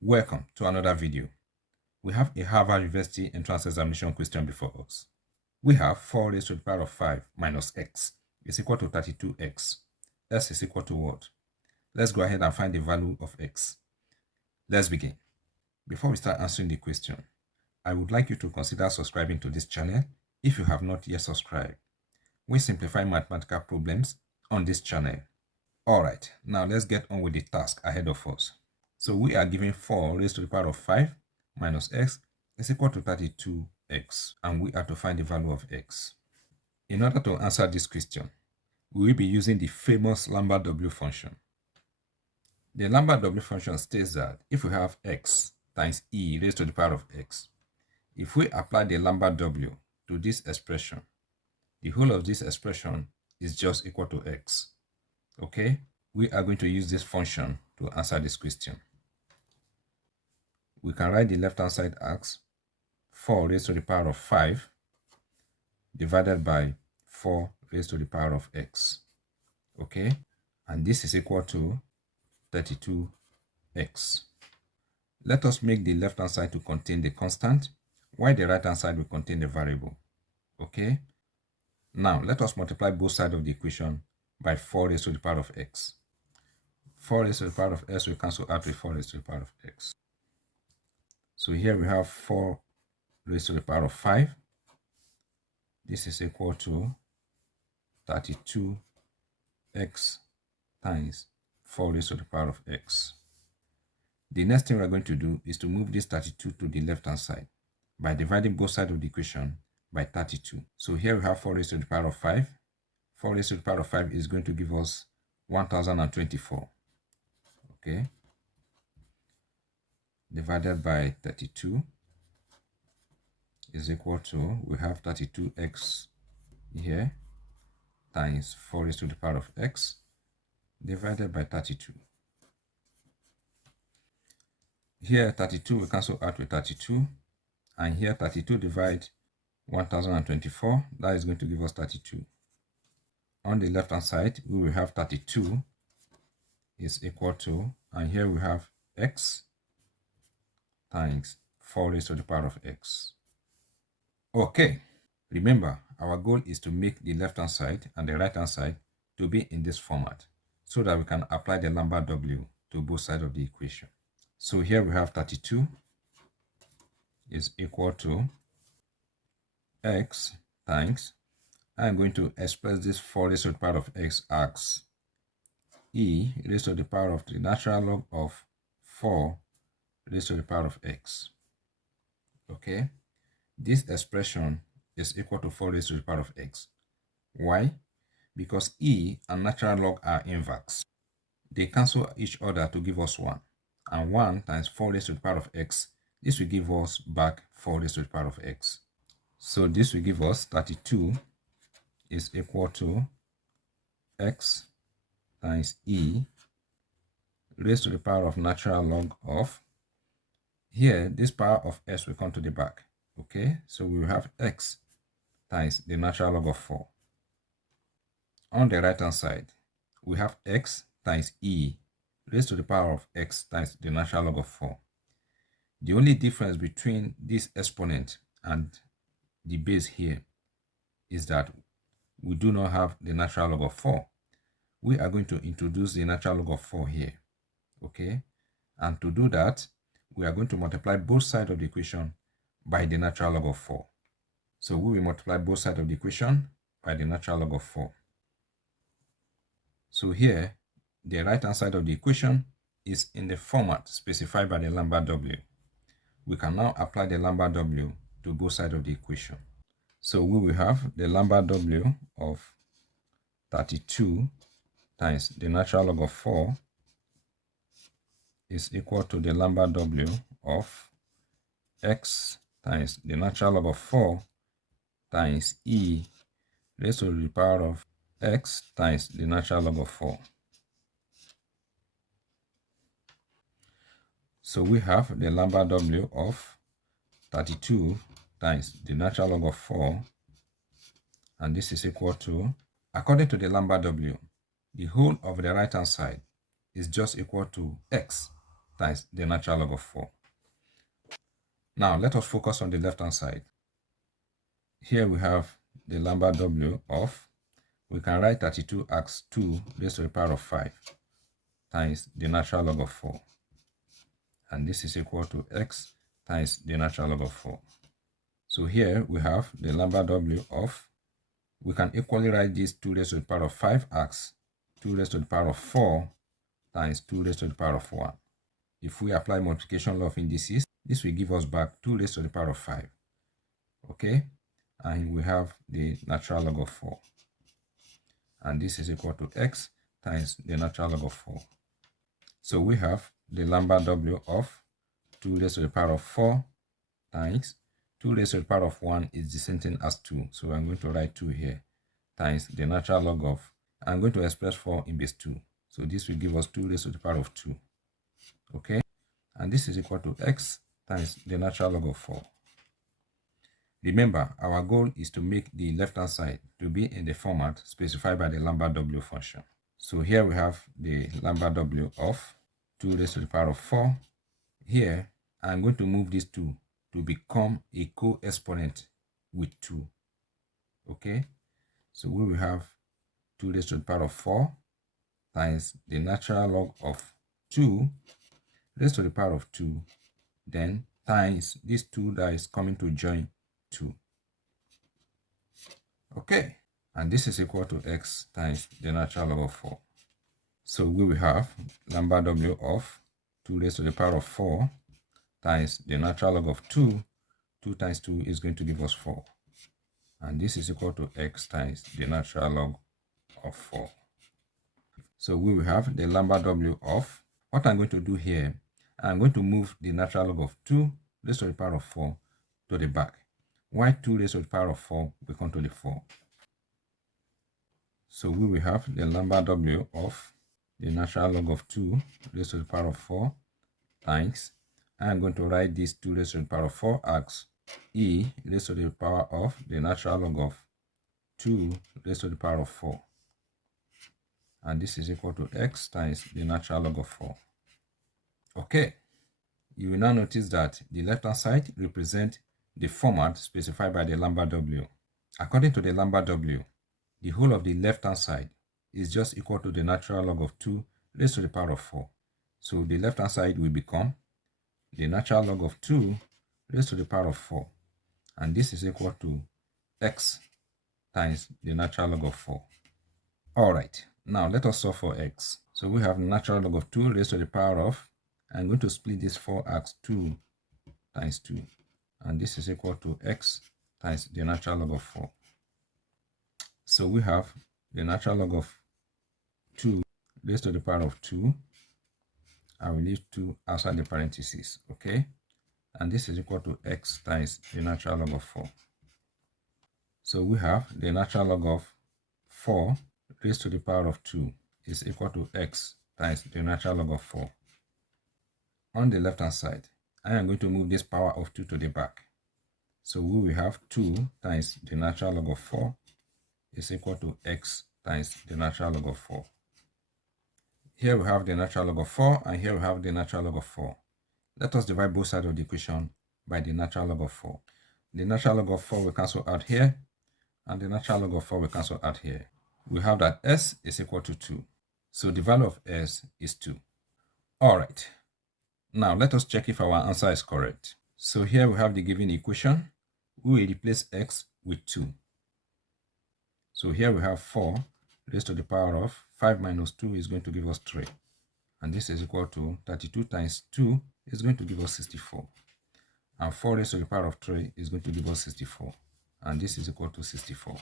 Welcome to another video. We have a Harvard University entrance examination question before us. We have 4 raised to the power of 5 minus x is equal to 32x. S is equal to what? Let's go ahead and find the value of x. Let's begin. Before we start answering the question, I would like you to consider subscribing to this channel if you have not yet subscribed. We simplify mathematical problems on this channel. Alright, now let's get on with the task ahead of us. So we are given 4 raised to the power of 5 minus x is equal to 32x, and we are to find the value of x. In order to answer this question, we will be using the famous Lambert W function. The Lambert W function states that if we have x times e raised to the power of x, if we apply the Lambert W to this expression, the whole of this expression is just equal to x. Okay, we are going to use this function to answer this question. We can write the left hand side as 4 raised to the power of 5 divided by 4 raised to the power of x. Okay, and this is equal to 32x. Let us make the left hand side to contain the constant, while the right hand side will contain the variable. Okay, now let us multiply both sides of the equation by 4 raised to the power of x. 4 raised to the power of x will cancel out with 4 raised to the power of x. So here we have 4 raised to the power of 5. This is equal to 32x times 4 raised to the power of x. The next thing we're going to do is to move this 32 to the left hand side by dividing both sides of the equation by 32. So here we have 4 raised to the power of 5. 4 raised to the power of 5 is going to give us 1024. Okay, divided by 32 is equal to, we have 32x here times 4 raised to the power of x divided by 32. Here 32 will cancel out with 32, and here 32 divide 1024, that is going to give us 32. On the left hand side we will have 32 is equal to, and here we have x times 4 raised to the power of x. Okay, remember our goal is to make the left hand side and the right hand side to be in this format so that we can apply the Lambert W to both sides of the equation. So here we have 32 is equal to x times, I'm going to express this 4 raised to the power of x as e raised to the power of the natural log of 4 raised to the power of x. Okay, this expression is equal to 4 raised to the power of x. Why? Because e and natural log are inverse. They cancel each other to give us 1. And 1 times 4 raised to the power of x, this will give us back 4 raised to the power of x. So this will give us 32 is equal to x times e raised to the power of natural log of, here this power of s will come to the back. Okay, so we will have x times the natural log of 4. On the right hand side we have x times e raised to the power of x times the natural log of 4. The only difference between this exponent and the base here is that we do not have the natural log of 4. We are going to introduce the natural log of 4 here. Okay, and to do that we are going to multiply both sides of the equation by the natural log of 4. So we will multiply both sides of the equation by the natural log of 4. So here the right hand side of the equation is in the format specified by the Lambert W. We can now apply the Lambert W to both sides of the equation. So we will have the Lambert W of 32 times the natural log of 4 is equal to the Lambert W of x times the natural log of 4 times e raised to the power of x times the natural log of 4. So we have the Lambert W of 32 times the natural log of 4, and this is equal to, according to the Lambert W, the whole of the right hand side is just equal to x times the natural log of 4. Now let us focus on the left hand side. Here we have the lambda w of, we can write 32 as 2 raised to the power of 5 times the natural log of 4. And this is equal to x times the natural log of 4. So here we have the lambda w of, we can equally write this 2 raised to the power of 5 as 2 raised to the power of 4 times 2 raised to the power of 1. If we apply multiplication law of indices, this will give us back 2 raised to the power of 5. Okay? And we have the natural log of 4. And this is equal to x times the natural log of 4. So we have the lambda w of 2 raised to the power of 4 times 2 raised to the power of 1 is the same thing as 2. So I'm going to write 2 here times the natural log of, I'm going to express 4 in base 2. So this will give us 2 raised to the power of 2. Okay? And this is equal to x times the natural log of 4. Remember, our goal is to make the left-hand side to be in the format specified by the lambda w function. So here we have the lambda w of 2 raised to the power of 4. Here, I'm going to move this 2 to become a co-exponent with 2. Okay? So we will have 2 raised to the power of 4 times the natural log of 2 raised to the power of 2, then times this 2 that is coming to join 2. Okay, and this is equal to x times the natural log of 4. So we will have lambda w of 2 raised to the power of 4 times the natural log of 2. 2 times 2 is going to give us 4. And this is equal to x times the natural log of 4. So we will have the lambda w of, what I'm going to do here, I'm going to move the natural log of 2 raised to the power of 4 to the back. Why 2 raised to the power of 4 will come to the 4. So we will have the lambda w of the natural log of 2 raised to the power of 4 times, I'm going to write this 2 raised to the power of 4 as e raised to the power of the natural log of 2 raised to the power of 4. And this is equal to x times the natural log of 4. Okay, you will now notice that the left-hand side represents the format specified by the lambda w. According to the lambda w, the whole of the left-hand side is just equal to the natural log of 2 raised to the power of 4. So the left-hand side will become the natural log of 2 raised to the power of 4. And this is equal to x times the natural log of 4. All right, now let us solve for x. So we have the natural log of 2 raised to the power of, I'm going to split this 4 as 2 times 2. And this is equal to x times the natural log of 4. So we have the natural log of 2 raised to the power of 2. I will leave 2 outside the parentheses, okay? And this is equal to x times the natural log of 4. So we have the natural log of 4 raised to the power of 2 is equal to x times the natural log of 4. On the left hand side, I am going to move this power of 2 to the back. So we will have 2 times the natural log of 4 is equal to x times the natural log of 4. Here we have the natural log of 4 and here we have the natural log of 4. Let us divide both sides of the equation by the natural log of 4. The natural log of 4 will cancel out here and the natural log of 4 will cancel out here. We have that s is equal to 2. So the value of s is 2. Alright, now let us check if our answer is correct. So here we have the given equation. We will replace x with 2. So here we have 4 raised to the power of 5 minus 2 is going to give us 3. And this is equal to 32 times 2 is going to give us 64. And 4 raised to the power of 3 is going to give us 64. And this is equal to 64.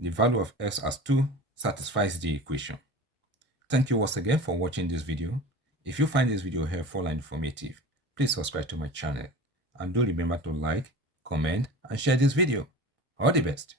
The value of s as 2 satisfies the equation. Thank you once again for watching this video. If you find this video helpful and informative, please subscribe to my channel. And do remember to like, comment, and share this video. All the best.